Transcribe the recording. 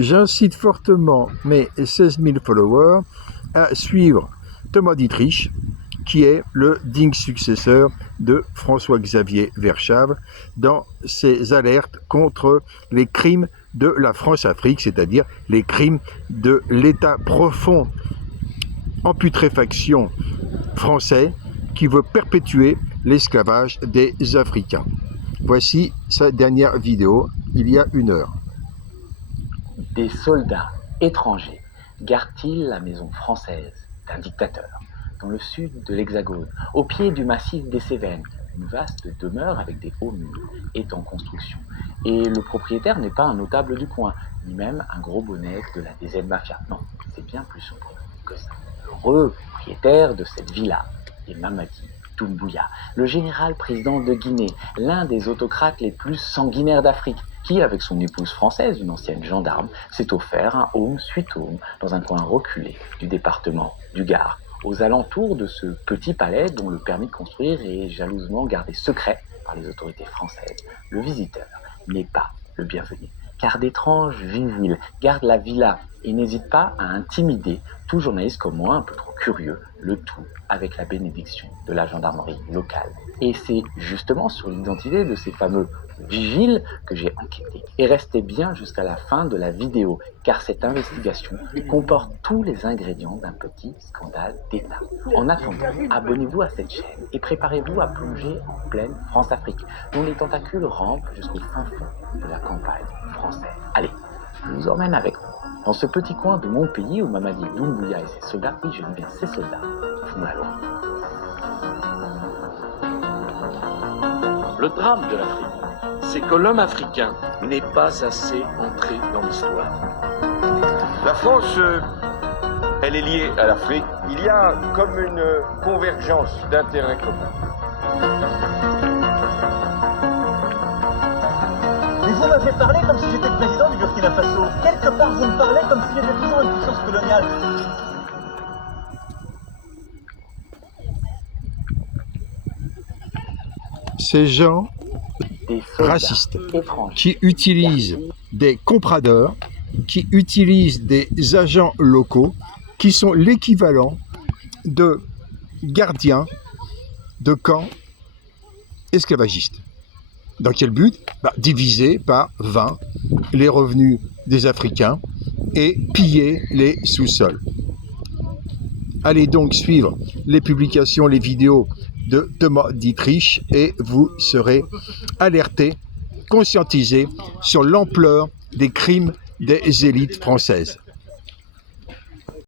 J'incite fortement mes 16 000 followers à suivre Thomas Dietrich, qui est le digne successeur de François-Xavier Verschave dans ses alertes contre les crimes de la France-Afrique, c'est-à-dire les crimes de l'état profond en putréfaction français qui veut perpétuer l'esclavage des Africains. Voici sa dernière vidéo, il y a 1 heure. Des soldats étrangers gardent-ils la maison française d'un dictateur dans le sud de l'Hexagone, au pied du massif des Cévennes? Une vaste demeure avec des hauts murs est en construction. Et le propriétaire n'est pas un notable du coin, ni même un gros bonnet de la DZ Mafia. Non, c'est bien plus sombre que ça. Le propriétaire de cette villa est Mamadi Doumbouya, le général président de Guinée, l'un des autocrates les plus sanguinaires d'Afrique, qui, avec son épouse française, une ancienne gendarme, s'est offert un home sweet home dans un coin reculé du département du Gard, aux alentours de ce petit palais dont le permis de construire est jalousement gardé secret par les autorités françaises. Le visiteur n'est pas le bienvenu, car d'étranges vigiles gardent la villa et n'hésitent pas à intimider tout journaliste comme moi, un peu trop curieux, le tout avec la bénédiction de la gendarmerie locale. Et c'est justement sur l'identité de ces fameux vigiles que j'ai enquêté. Et restez bien jusqu'à la fin de la vidéo, car cette investigation comporte tous les ingrédients d'un petit scandale d'État. En attendant, abonnez-vous à cette chaîne et préparez-vous à plonger en pleine France-Afrique, dont les tentacules rampent jusqu'au fin fond de la campagne française. Allez, je vous emmène avec moi dans ce petit coin de mon pays où Mamadi Doumbouya et ses soldats, oui je dis bien ses soldats, font la loi. Le drame de l'Afrique, c'est que l'homme africain n'est pas assez entré dans l'histoire. La France, elle est liée à l'Afrique. Il y a comme une convergence d'intérêts communs. Mais vous m'avez parlé comme si j'étais le président du Burkina Faso. Quelque part, vous me parlez comme si j'étais toujours une puissance coloniale. Ces gens racistes qui utilisent des compradeurs, qui utilisent des agents locaux, qui sont l'équivalent de gardiens de camps esclavagistes. Dans quel but? Diviser par 20 les revenus des Africains et piller les sous-sols. Allez donc suivre les publications, les vidéos de Thomas Dietrich et vous serez alertés, conscientisés sur l'ampleur des crimes des élites françaises.